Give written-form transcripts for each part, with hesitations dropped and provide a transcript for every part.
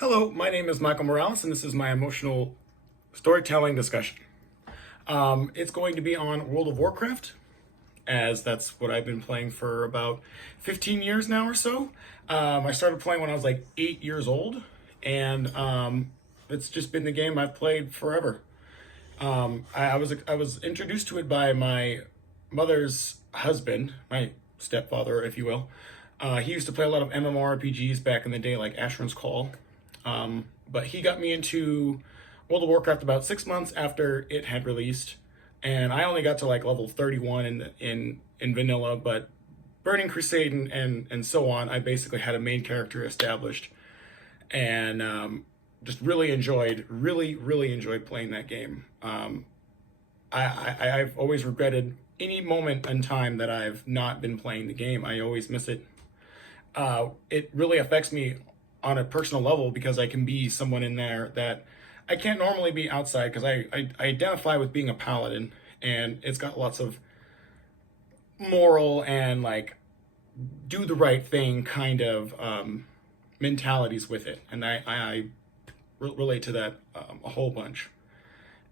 Hello, my name is Michael Morales, and this is my emotional storytelling discussion. It's going to be on World of Warcraft, as that's what I've been playing for about 15 years now or so. I started playing when I was like 8 years old, and it's just been the game I've played forever. I was introduced to it by my mother's husband, my stepfather, if you will. He used to play a lot of MMORPGs back in the day, like Asheron's Call. But he got me into World of Warcraft about 6 months after it had released, and I only got to like level 31 in vanilla. But Burning Crusade and so on, I basically had a main character established, and just really enjoyed playing that game. I've always regretted any moment in time that I've not been playing the game. I always miss it. It really affects me on a personal level because I can be someone in there that I can't normally be outside, because I identify with being a paladin, and it's got lots of moral and like do the right thing kind of mentalities with it, and I relate to that a whole bunch.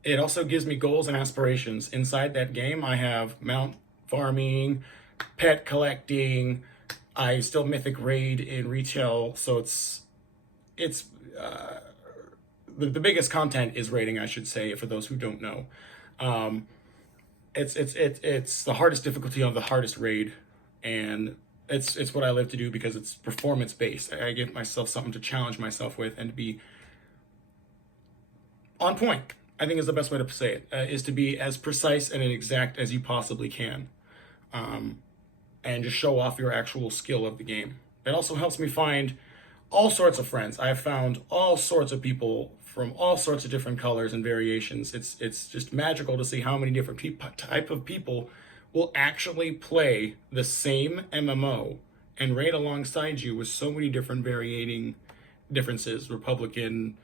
It also gives me goals and aspirations. Inside that game, I have mount farming, pet collecting. I still mythic raid in retail, so it's the biggest content is raiding, I should say, for those who don't know. It's the hardest difficulty on the hardest raid, and it's what I live to do because it's performance based. I give myself something to challenge myself with and to be on point. I think is the best way to say it, is to be as precise and exact as you possibly can, and just show off your actual skill of the game. It also helps me find all sorts of friends. I have found all sorts of people from all sorts of different colors and variations. It's just magical to see how many different type of people will actually play the same MMO and raid alongside you with so many different varying differences. Republican,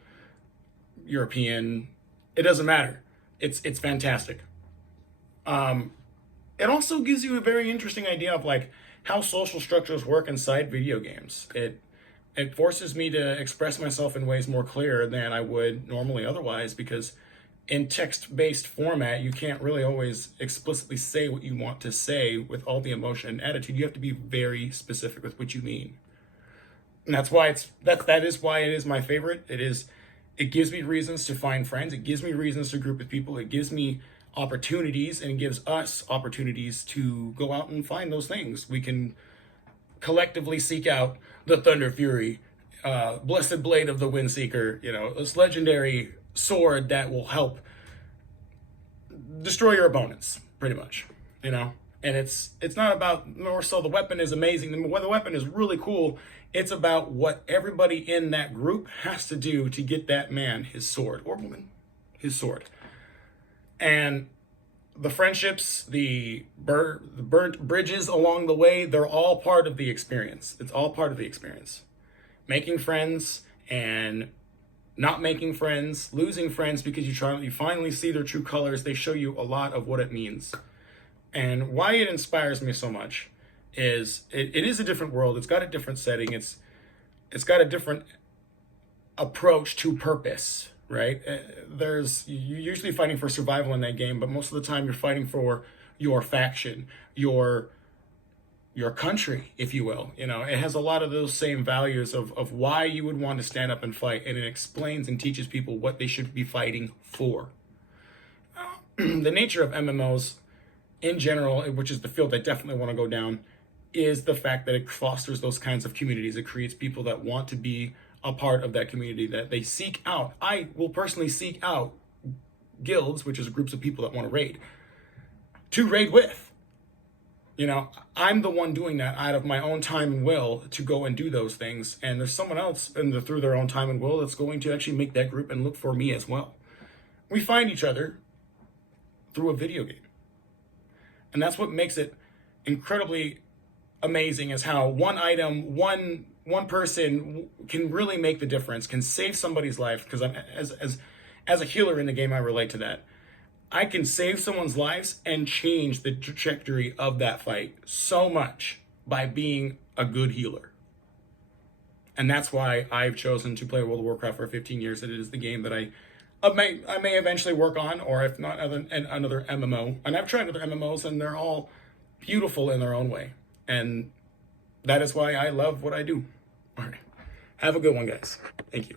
European, it doesn't matter. It's fantastic. It also gives you a very interesting idea of like how social structures work inside video games. It forces me to express myself in ways more clear than I would normally otherwise, because in text-based format, you can't really always explicitly say what you want to say with all the emotion and attitude. You have to be very specific with what you mean. And that's why that is why it is my favorite. It gives me reasons to find friends. It gives me reasons to group with people. It gives me opportunities, and it gives us opportunities to go out and find those things. We can collectively seek out the Thunder Fury, Blessed Blade of the Windseeker, this legendary sword that will help destroy your opponents, pretty much, And it's not about more so the weapon is amazing. The weapon is really cool. It's about what everybody in that group has to do to get that man his sword, or woman his sword. And the friendships, the burnt bridges along the way, they're all part of the experience. It's all part of the experience. Making friends and not making friends, losing friends because you finally see their true colors. They show you a lot of what it means. And why it inspires me so much is it is a different world. It's got a different setting. It's got a different approach to purpose. Right? You're usually fighting for survival in that game, but most of the time you're fighting for your faction, your country, if you will. It has a lot of those same values of why you would want to stand up and fight, and it explains and teaches people what they should be fighting for. The nature of MMOs in general, which is the field I definitely want to go down, is the fact that it fosters those kinds of communities. It creates people that want to be a part of that community, that they seek out. I will personally seek out guilds, which is groups of people that want to raid with. I'm the one doing that out of my own time and will to go and do those things. And there's someone else through their own time and will that's going to actually make that group and look for me as well. We find each other through a video game. And that's what makes it incredibly amazing, is how one item, one person can really make the difference, can save somebody's life. Because as a healer in the game, I relate to that. I can save someone's lives and change the trajectory of that fight so much by being a good healer. And that's why I've chosen to play World of Warcraft for 15 years. It is the game that I may eventually work on, or if not, another MMO. And I've tried other MMOs, and they're all beautiful in their own way. And that is why I love what I do. All right. Have a good one, guys. Thank you.